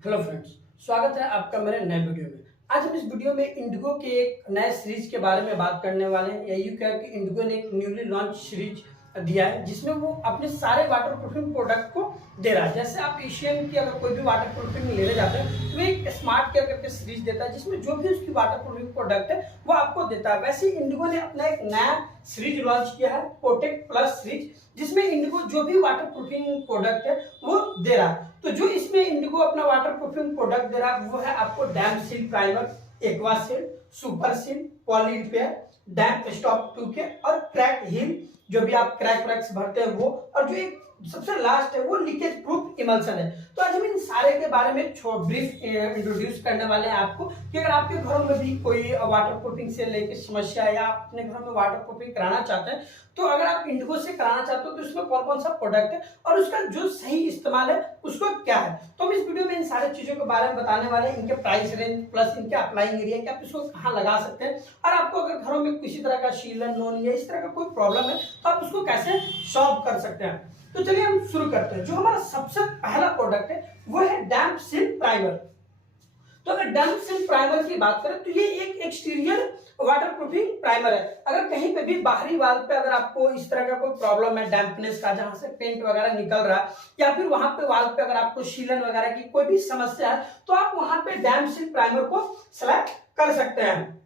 Hello friends, स्वागत है आपका मेरे नए वीडियो में। आज हम इस वीडियो में इंडिगो के एक नए सीरीज के बारे में बात करने वाले हैं। या यूं कह कि इंडिगो ने एक न्यूली लॉन्च सीरीज दिया है जिसमें वो अपने सारे वाटर प्रूफिंग प्रोडक्ट को दे रहा है। जैसे आप एशियन की अगर कोई भी वाटर प्रूफिंग लेने जाते हैं तो एक स्मार्ट केयर करके सीरीज देता है जिसमें जो भी उसकी वाटर प्रूफिंग प्रोडक्ट है वो आपको देता है। वैसे इंडिगो ने अपना एक नया सीरीज लॉन्च किया है, प्रोटेक्ट प्लस सीरीज, जिसमें इंडिगो जो भी वाटर प्रूफिंग प्रोडक्ट है वो दे रहा है। तो जो इसमें इंडिगो अपना वाटर प्रूफिंग प्रोडक्ट दे रहा है वो है आपको dam seal primer, aqua seal, super seal, poly repair, dam stop 2K और क्रैक हील, जो भी आप क्रैक वैक्स भरते हैं वो, और जो एक सबसे लास्ट है वो लीकेज प्रूफ इमल्सन है। तो आज हम इन सारे के बारे में ब्रीफ इंट्रोड्यूस करने वाले हैं आपको कि अगर आपके घरों में भी कोई वाटर प्रूफिंग से लेकर समस्या है या आप अपने घरों में वाटर प्रूफिंग कराना चाहते हैं, तो अगर आप इंडिगो से कराना चाहते हो तो इसमें कौन कौन सा प्रोडक्ट है और उसका जो सही इस्तेमाल है उसको क्या है। तो हम इस वीडियो में इन सारी चीजों के बारे में बताने वाले हैं, इनके प्राइस रेंज प्लस इनके अप्लाइंग एरिया कि आप इसको कहाँ लगा सकते हैं, और आपको अगर घरों में किसी तरह का शीलन नोन या इस तरह का कोई प्रॉब्लम है तो आप उसको कैसे सॉल्व कर सकते हैं। तो चलिए हम शुरू करते हैं। जो हमारा सबसे पहला प्रोडक्ट है वो है डैम्प सील प्राइमर। तो अगर डैम्प सील प्राइमर की बात करें तो ये एक एक्सटीरियर वाटर प्रूफिंग प्राइमर है। अगर कहीं पे भी बाहरी वाल पे अगर आपको इस तरह का कोई प्रॉब्लम है डैम्पनेस का, जहां से पेंट वगैरह निकल रहा है, या फिर वहां पे वाल पे अगर आपको शीलन वगैरह की कोई भी समस्या है तो आप वहां पे डैम्प सील प्राइमर को सेलेक्ट कर सकते हैं।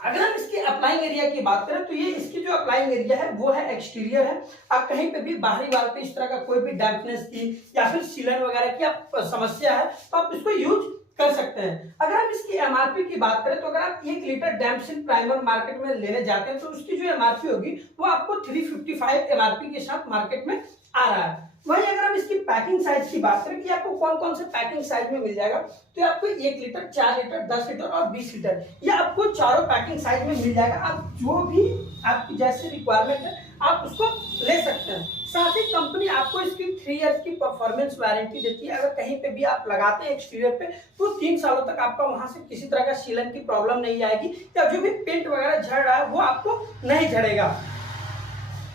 अगर हम इसके अप्लाइंग एरिया की बात करें तो ये इसकी जो अप्लाइंग एरिया है वो है एक्सटीरियर है। आप कहीं पे भी बाहरी वाल पे इस तरह का कोई भी डैम्पनेस की या फिर सीलन वगैरह की आप समस्या है तो आप इसको यूज कर सकते हैं। अगर हम इसकी एमआरपी की बात करें तो अगर आप 1 लीटर डैम्प सील प्राइमर मार्केट में लेने जाते हैं तो उसकी जो एमआरपी होगी वो आपको 355 एमआरपी के साथ मार्केट में आ रहा है। वही अगर हम इसकी पैकिंग साइज की बात करें कि आपको कौन कौन से पैकिंग साइज में मिल जाएगा, तो आपको 1 लीटर, 4 लीटर, 10 लीटर और 20 लीटर, ये आपको चारों पैकिंग साइज में मिल जाएगा। आप जो भी आपकी जैसे रिक्वायरमेंट है आप उसको ले सकते हैं। साथ ही कंपनी आपको इसकी 3 इयर्स की परफॉर्मेंस वारंटी देती है। अगर कहीं पे भी आप लगाते हैं एक्सटीरियर पे तो 3 सालों तक आपका वहां से किसी तरह का सीलन की प्रॉब्लम नहीं आएगी, या जो भी पेंट वगैरह झड़ रहा है वो आपको नहीं झड़ेगा।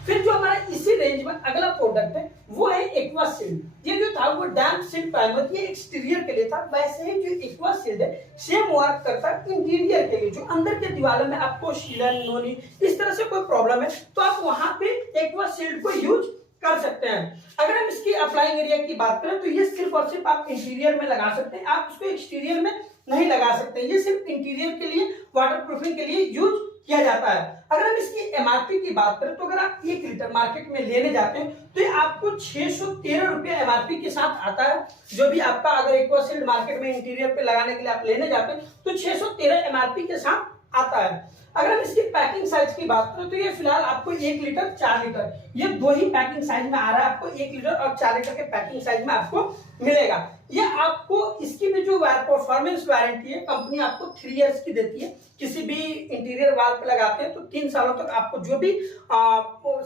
फिर जो हमारा इसी रेंज में अगला प्रोडक्ट है वो है एक्वा सील्ड। ये जो था वो डैम्प सील्ड प्राइमर, ये एक्सटीरियर के लिए था। वैसे ही जो एक्वा सील्ड है सेम वर्क करता है इंटीरियर के लिए। जो अंदर के दीवारों में आपको शीलन नोनी इस तरह से कोई प्रॉब्लम है तो आप वहां पे एक्वा सील्ड को यूज कर सकते हैं। अगर हम इसकी अप्लाइंग एरिया की बात करें तो ये सिर्फ और सिर्फ आप इंटीरियर में लगा सकते हैं, आप इसको एक्सटीरियर में नहीं लगा सकते। ये सिर्फ इंटीरियर के लिए वाटर प्रूफिंग के लिए यूज किया जाता है। अगर हम इसकी एमआरपी की बात करें तो अगर आप 1 लीटर मार्केट में लेने जाते हैं तो ये आपको 613 रुपया एमआरपी के साथ आता है। जो भी आपका अगर एक्वा सील्ड मार्केट में इंटीरियर पे लगाने के लिए आप लेने जाते हैं तो 613 एमआरपी के साथ आता है। अगर हम इसकी पैकिंग साइज की बात करें तो ये फिलहाल आपको 1 लीटर, 4 लीटर, ये दो ही पैकिंग साइज में आ रहा है। आपको 1 लीटर और 4 लीटर के पैकिंग साइज में आपको मिलेगा। ये आपको इसकी भी जो परफॉर्मेंस वारंटी है कंपनी आपको 3 इयर्स की देती है। किसी भी इंटीरियर वाल पे लगाते हैं तो 3 सालों तक आपको जो भी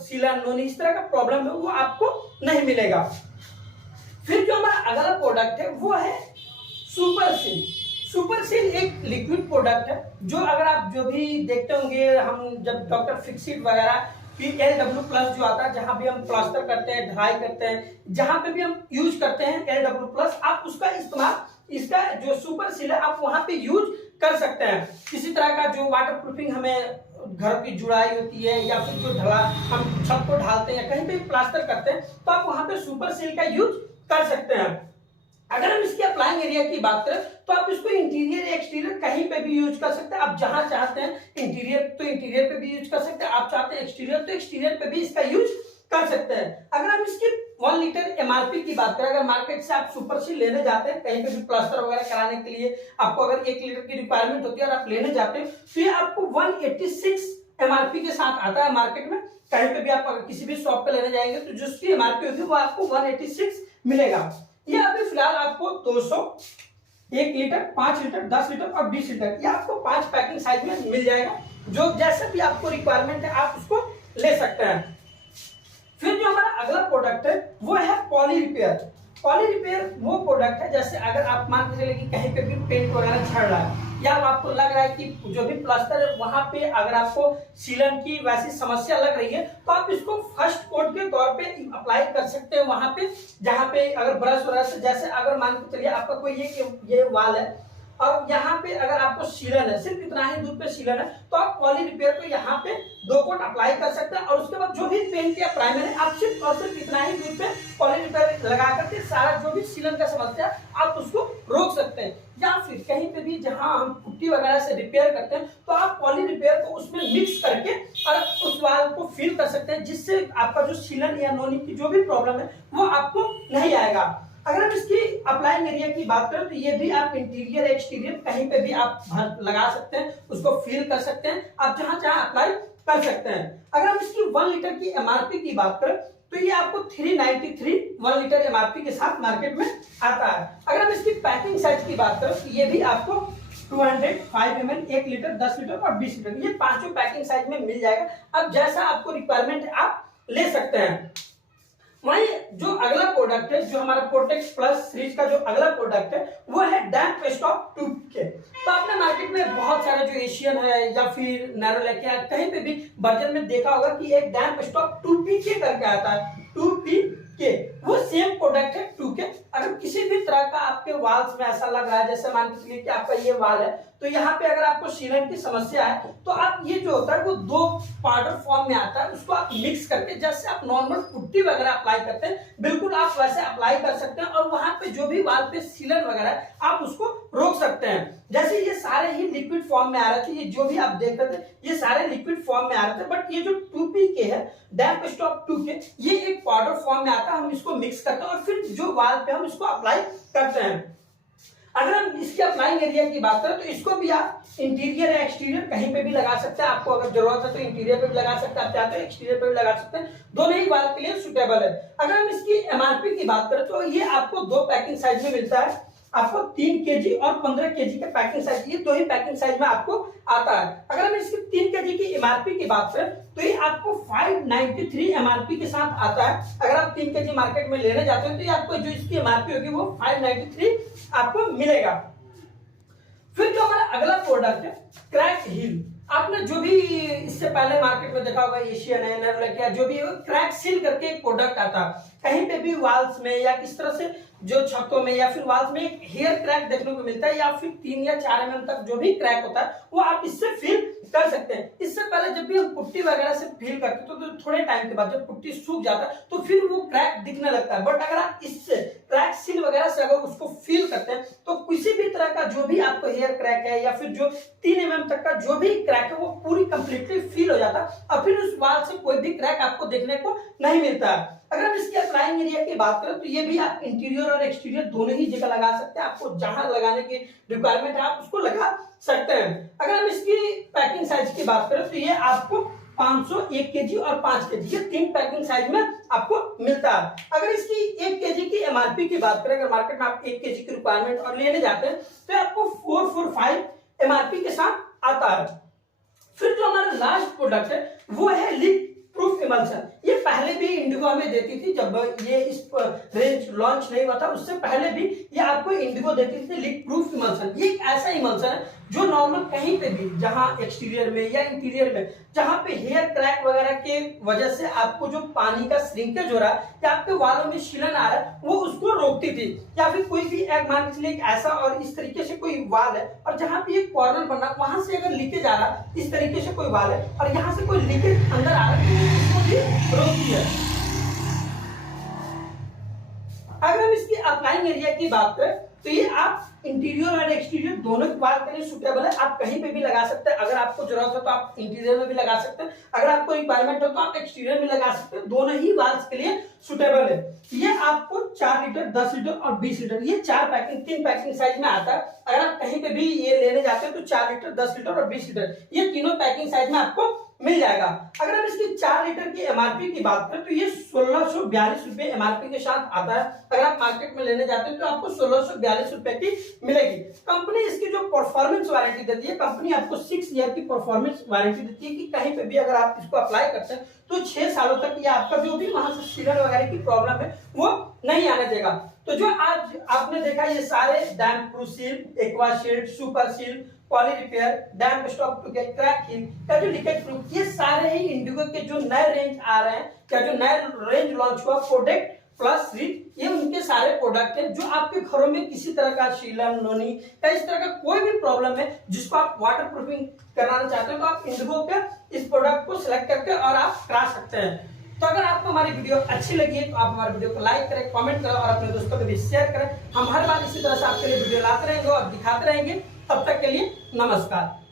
सीलन नोनी इस तरह का प्रॉब्लम है वो आपको नहीं मिलेगा। फिर जो हमारा अगला प्रोडक्ट है वो है सुपर सील। सुपर सील एक लिक्विड प्रोडक्ट है जो अगर आप जो भी देखते होंगे, हम जब डॉक्टर फिक्सिट वगैरह LW+ जो आता है, जहां भी हम प्लास्टर करते हैं, ढलाई करते हैं, जहां पे भी हम यूज करते हैं LW+, आप उसका इस्तेमाल, इसका जो सुपर सील है आप वहां पे यूज कर सकते हैं। किसी तरह का जो वाटर प्रूफिंग हमें घर की जुड़ाई होती है या फिर जो ढला हम छत को ढालते हैं, कहीं पे प्लास्टर करते हैं तो आप वहां पे सुपर सील का यूज कर सकते हैं। अगर हम इसकी अप्लाइंग एरिया की बात करें तो आप इसको इंटीरियर एक्सटीरियर कहीं पे भी यूज कर सकते हैं। आप जहां चाहते हैं इंटीरियर तो इंटीरियर पे भी यूज कर सकते हैं, आप चाहते हैं एक्सटीरियर तो एक्सटीरियर पे भी इसका यूज कर सकते हैं। अगर हम इसकी 1 लीटर एमआरपी की बात करें, अगर मार्केट से आप सुपर सील लेने जाते हैं कहीं पे भी प्लास्टर वगैरह कराने के लिए, आपको अगर 1 लीटर की रिक्वायरमेंट होती है और आप लेने जाते हैं तो ये आपको 186 एमआरपी के साथ आता है मार्केट में। कहीं पे भी आप अगर किसी भी शॉप पे लेने जाएंगे तो जिसकी एमआरपी होगी वो आपको 186 मिलेगा। ये अभी फिलहाल आपको 200, 1 लीटर, 5 लीटर, 10 लीटर और 20 लीटर, ये आपको 5 पैकिंग साइज में मिल जाएगा। जो जैसे भी आपको रिक्वायरमेंट है आप उसको ले सकते हैं। फिर जो हमारा अगला प्रोडक्ट है वो है पॉली रिपेयर। पॉली रिपेयर वो प्रोडक्ट है, जैसे अगर आप मान के चले कि कहीं पे भी पेंट वगैरह झड़ रहा है या आपको लग रहा है कि जो भी प्लास्टर है वहां पे अगर आपको सीलन की वैसी समस्या लग रही है, तो आप इसको फर्स्ट कोट के तौर पे अप्लाई कर सकते हैं वहां पे, जहां पे अगर ब्रश वगैरह से, जैसे अगर मान के चलिए आपका कोई ये वाल है और यहाँ पे अगर आपको सीलन है, सिर्फ इतना ही दूर पे सीलन है, तो आप पॉली रिपेयर को यहाँ पे 2 कोट अप्लाई कर सकते हैं और उसके बाद जो भी पेंट या प्राइमर है आप सिर्फ और सिर्फ इतना ही दूर पे पॉली रिपेयर लगा करके सारा जो भी सीलन का समस्या आप उसको रोक सकते हैं। या फिर कहीं पे भी जहां हम पुट्टी वगैरह से रिपेयर करते हैं तो आप पॉली रिपेयर को उसमें मिक्स करके और उस वाल को फिल कर सकते हैं, जिससे आपका जो सीलन या नोनी की जो भी प्रॉब्लम है वो आपको नहीं आएगा। अगर हम इसकी अप्लाइंग एरिया की बात करें तो ये भी आप इंटीरियर एक्सटीरियर कहीं पे भी आप लगा सकते हैं, उसको फिल कर सकते हैं, आप जहां चाहे अप्लाई कर सकते हैं। अगर हम इसकी 1 लीटर की एमआरपी की बात करें तो ये आपको 393 1 लीटर एमआरपी के साथ मार्केट में आता है। अगर हम इसकी पैकिंग साइज की बात करें तो ये भी आपको 205 ml, 1 लीटर, 10 लीटर और 20 लीटर, ये पांचों पैकिंग साइज में मिल जाएगा। अब जैसा आपको रिक्वायरमेंट है आप ले सकते हैं। वही जो अगला प्रोडक्ट है, जो हमारा प्रोटेक्ट प्लस सीरीज का जो अगला प्रोडक्ट है वो है डैम्प स्टॉप 2K। तो आपने मार्केट में बहुत सारे जो एशियन है या फिर नैरोलैक है कहीं पे भी वर्जन में देखा होगा कि एक डैम्प स्टॉप 2PK करके आता है, 2PK, वो सेम प्रोडक्ट है 2K। अगर किसी भी तरह का आपके वाल्स में ऐसा लग रहा है, जैसे मान के चलिए कि आपका ये वाल है तो यहाँ पे अगर आपको सीलन की समस्या है तो आप ये जो होता है वो 2 पाउडर फॉर्म में आता है, उसको आप मिक्स करके जैसे आप नॉर्मल पुट्टी वगैरह अप्लाई करते हैं बिल्कुल आप वैसे अप्लाई कर सकते हैं और वहां पे जो भी वाल पे सीलन वगैरह है आप उसको रोक सकते हैं। जैसे ये सारे ही लिक्विड फॉर्म में आ रहे थे, ये जो भी आप देख रहे थे ये सारे लिक्विड फॉर्म में आ रहे थे, बट ये जो 2PK है डैम्प स्टॉप 2K ये एक पाउडर फॉर्म में आता है, हम इसको मिक्स करते हैं और फिर जो वाल पे हम इसको अप्लाई करते हैं। अगर हम इसके अप्लाइंग एरिया की बात करें तो इसको भी आप इंटीरियर या एक्सटीरियर कहीं पे भी लगा सकते हैं, आपको अगर जरूरत है तो इंटीरियर पे भी लगा सकते हैं, आप चाहते हो एक्सटीरियर पे भी लगा सकते हैं, दोनों ही वाल के लिए सुटेबल है। अगर हम इसकी एमआरपी की बात करें तो ये आपको 2 पैकिंग साइज में मिलता है, आपको 3 केजी और 15 केजी के पैकिंग साइज, ये 2 ही पैकिंग साइज में आपको आता है। अगर हम इसकी 3 केजी की एमआरपी की बात करें तो ये आपको 593 एमआरपी के साथ आता है। अगर आप 3 केजी मार्केट में लेने जाते हैं तो ये आपको जो इसकी एमआरपी होगी वो 593 आपको मिलेगा। फिर जो हमारा अगला प्रोडक्ट है क्रैक हील, आपने जो भी इससे पहले मार्केट में देखा होगा एशियन है, नैरोलैक है, जो भी क्रैक सील करके एक प्रोडक्ट आता है, कहीं पे भी वाल्स में या किस तरह से जो छतों में या फिर वाल्स में एक हेयर क्रैक देखने को मिलता है या फिर 3 या 4 mm तक जो भी क्रैक होता है वो आप इससे फिल कर सकते हैं। इससे पहले जब भी हम पुट्टी वगैरह से फिल करते हैं तो थोड़े टाइम के बाद जब पुट्टी सूख जाता है तो फिर वो क्रैक दिखने लगता है, बट अगर आप इससे क्रैक सील वगैरह से अगर उसको फिल करते हैं तो किसी भी तरह का जो भी आपको हेयर क्रैक है या फिर जो 3 mm तक का जो भी क्रैक है वो पूरी कंप्लीटली फिल हो जाता है और फिर उस वाल से कोई भी क्रैक आपको देखने को नहीं मिलता है। अगर हम इसके अप्लाइंग एरिया की बात करें तो ये भी आप इंटीरियर और एक्सटीरियर दोनों ही जगह लगा सकते हैं, आपको जहां लगाने की रिक्वायरमेंट है आप उसको लगा सकते हैं। अगर हम इसकी पैकिंग साइज की बात करें तो ये आपको 500, 1 केजी और 5 केजी, ये 3 पैकिंग साइज में आपको मिलता है। अगर इसकी 1 केजी की एमआरपी की बात करें, अगर मार्केट में आप 1 केजी की रिक्वायरमेंट और लेने जाते हैं तो आपको 445 एमआरपी के साथ आता है। फिर जो हमारा लास्ट प्रोडक्ट है वो है लीक प्रूफ इमल्शन। ये पहले भी इंडिगो हमें देती थी, जब ये इस रेंज लॉन्च नहीं हुआ था उससे पहले भी ये आपको इंडिगो देती थी लीक प्रूफ इमल्शन। ये एक ऐसा इमल्शन है जो नॉर्मल कहीं पे भी जहां एक्सटीरियर में या इंटीरियर में जहां पे हेयर क्रैक वगैरह के वजह से आपको जो पानी का श्रिंकेज हो रहा है या आपके वालों में शीलन आ रहा है वो उसको रोकती थी। या फिर कोई भी एक मान के चलिए ऐसा और इस तरीके से कोई वाल है और जहां पे एक कॉर्नर बना वहां से अगर लीकेज आ रहा है, इस तरीके से कोई वाल है और यहाँ से कोई लीकेज अंदर आ रहा है तो इसको भी रोकती है। अगर हम इसकी अप्लाइंग एरिया की बात करें तो ये आप इंटीरियर और एक्सटीरियर दोनों के वाल के लिए सुटेबल है, आप कहीं पे भी लगा सकते हैं। अगर आपको जरूरत हो तो आप इंटीरियर में भी लगा सकते हैं, अगर आपको रिक्वायरमेंट हो तो आप एक्सटीरियर में लगा सकते हैं, दोनों ही वाल्स के लिए सुटेबल है। ये आपको 4 लीटर, 10 लीटर और 20 लीटर, ये 3 पैकिंग साइज में आता है। अगर आप कहीं पे भी ये लेने जाते हैं तो 4 लीटर, 10 लीटर और 20 लीटर, ये तीनों पैकिंग साइज में आपको मिल जाएगा। अगर हम इसकी 4 लीटर की एमआरपी की बात करें तो ये 1642 रुपए एमआरपी के साथ आता है। अगर आप मार्केट में लेने जाते हैं तो आपको 1642 रुपए की मिलेगी। कंपनी इसकी जो परफॉर्मेंस वारंटी देती है, कंपनी आपको 6 ईयर की परफॉर्मेंस वारंटी देती है कि कहीं पे भी अगर आप इसको अप्लाई करते हैं तो 6 सालों तक ये आपका जो भी वहां से शीलन वगैरह की प्रॉब्लम है वो नहीं आने देगा। तो जो आज आपने देखा ये सारे damp proof seal, aqua shield, super seal, poly repair, damp stop to get crack heal का जो लीकेज प्रूफ, ये सारे ही इंडिगो के जो नए रेंज आ रहे हैं, क्या जो नए रेंज लॉन्च हुआ प्रोडक्ट प्लस सीरीज, ये उनके सारे प्रोडक्ट हैं जो आपके घरों में किसी तरह का शीलन, नोनी या इस तरह का कोई भी प्रॉब्लम है जिसको आप वाटर प्रूफिंग कराना चाहते हैं, तो आप इंडिगो के इस प्रोडक्ट को सिलेक्ट करके और आप करा सकते हैं। तो अगर आपको हमारी वीडियो अच्छी लगी है तो आप हमारे वीडियो को लाइक करें, कमेंट करें और अपने दोस्तों को भी शेयर करें। हम हर बार इसी तरह से आपके लिए वीडियो लाते रहेंगे और दिखाते रहेंगे। तब तक के लिए नमस्कार।